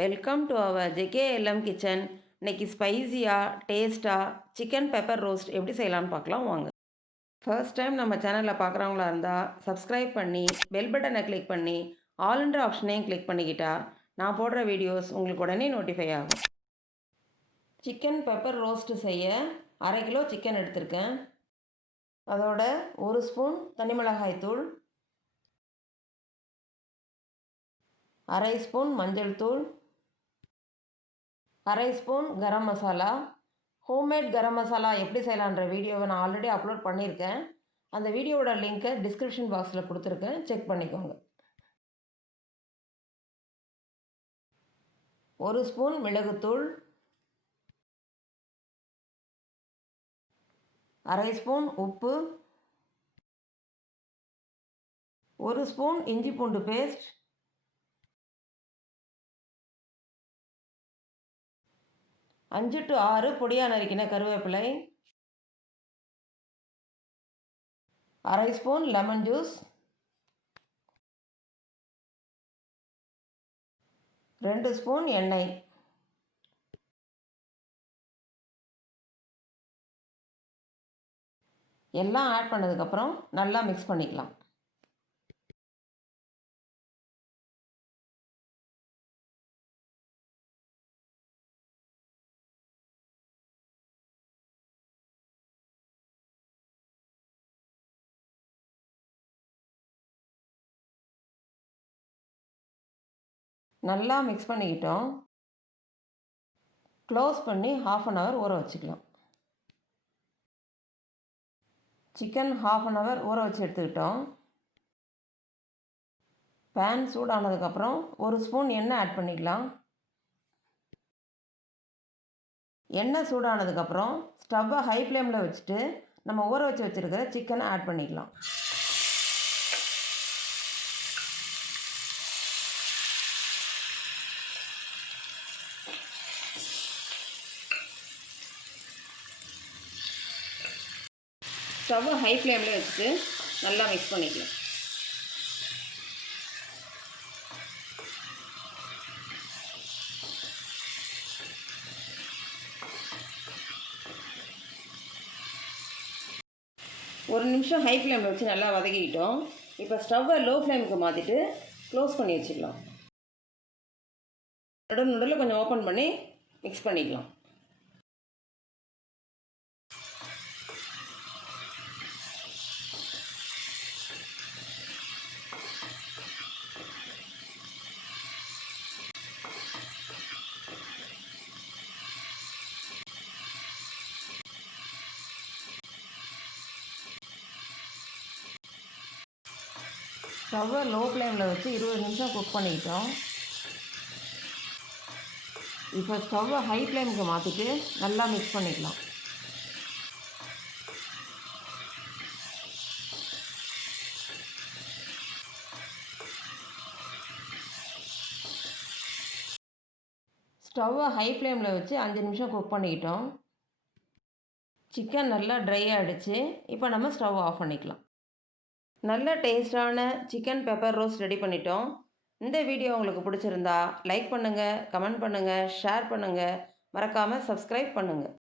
Welcome to our JKLM kitchen. இன்றைக்கி ஸ்பைஸியாக டேஸ்ட்டாக சிக்கன் பெப்பர் ரோஸ்ட் எப்படி செய்யலான்னு பார்க்கலாம் வாங்க. ஃபர்ஸ்ட் டைம் நம்ம சேனலில் பார்க்குறவங்களா இருந்தால் சப்ஸ்கிரைப் பண்ணி பெல் பட்டனை கிளிக் பண்ணி ஆல்ன்ற ஆப்ஷனையும் கிளிக் பண்ணிக்கிட்டா நான் போடுற வீடியோஸ் உங்களுக்கு உடனே நோட்டிஃபை ஆகும். சிக்கன் பெப்பர் ரோஸ்ட்டு செய்ய 1/2 கிலோ சிக்கன் எடுத்திருக்கேன். அதோட 1 ஸ்பூன் தனி மிளகாய் தூள், 1/2 ஸ்பூன் மஞ்சள் தூள், 1/2 ஸ்பூன் கரம் மசாலா. ஹோம்மேட் கரம் மசாலா எப்படி செய்யலான்ற வீடியோவை நான் ஆல்ரெடி அப்லோட் பண்ணியிருக்கேன். அந்த வீடியோவோட லிங்க்கை டிஸ்கிரிப்ஷன் பாக்ஸில் கொடுத்துருக்கேன், செக் பண்ணிக்கோங்க. 1 ஸ்பூன் மிளகுத்தூள், 1/2 ஸ்பூன் உப்பு, 1 ஸ்பூன் இஞ்சி பூண்டு பேஸ்ட், 5 to 6 பொடியாக நறுக்கின கருவேப்பிலை, 1/2 ஸ்பூன் லெமன் ஜூஸ், 2 ஸ்பூன் எண்ணெய். எல்லாம் ஆட் பண்ணதுக்கப்புறம் நல்லா மிக்ஸ் பண்ணிக்கலாம். நல்லா மிக்ஸ் பண்ணிக்கிட்டோம். க்ளோஸ் பண்ணி 1/2 அன் ஹவர் ஊற வச்சுக்கலாம். சிக்கன் 1/2 அன் ஹவர் ஊற வச்சு எடுத்துக்கிட்டோம். பேன் சூடானதுக்கப்புறம் 1 ஸ்பூன் எண்ணெய் ஆட் பண்ணிக்கலாம். எண்ணெய் சூடானதுக்கப்புறம் ஸ்டவ்வை ஹை ஃப்ளேமில் வச்சுட்டு நம்ம ஊற வச்சு வச்சுருக்கிற சிக்கனை ஆட் பண்ணிக்கலாம். ஸ்டவ்வை ஹை ஃப்ளேமில் வச்சுட்டு நல்லா மிக்ஸ் பண்ணிக்கலாம். ஒரு நிமிஷம் ஹை ஃப்ளேமில் வச்சு நல்லா வதக்கிக்கிட்டோம். இப்போ ஸ்டவ்வை லோ ஃப்ளேமுக்கு மாற்றிட்டு க்ளோஸ் பண்ணி வச்சுக்கலாம். நடுவில் கொஞ்சம் ஓப்பன் பண்ணி மிக்ஸ் பண்ணிக்கலாம். ஸ்டவ்வை லோ ஃப்ளேமில் வச்சு 20 நிமிஷம் குக் பண்ணிக்கிட்டோம். இப்போ ஸ்டவ்வை ஹை ஃப்ளேமுக்கு மாற்றிட்டு நல்லா மிக்ஸ் பண்ணிக்கலாம். ஸ்டவ்வை ஹை ஃப்ளேமில் வச்சு 5 நிமிஷம் குக் பண்ணிக்கிட்டோம். சிக்கன் நல்லா ட்ரை ஆகிடுச்சு. இப்போ நம்ம ஸ்டவ் ஆஃப் பண்ணிக்கலாம். நல்ல டேஸ்டான சிக்கன் பெப்பர் ரோஸ்ட் ரெடி பண்ணிட்டோம். இந்த வீடியோ உங்களுக்கு பிடிச்சிருந்தா லைக் பண்ணுங்கள், கமெண்ட் பண்ணுங்கள், ஷேர் பண்ணுங்கள், மறக்காமல் சப்ஸ்கிரைப் பண்ணுங்கள்.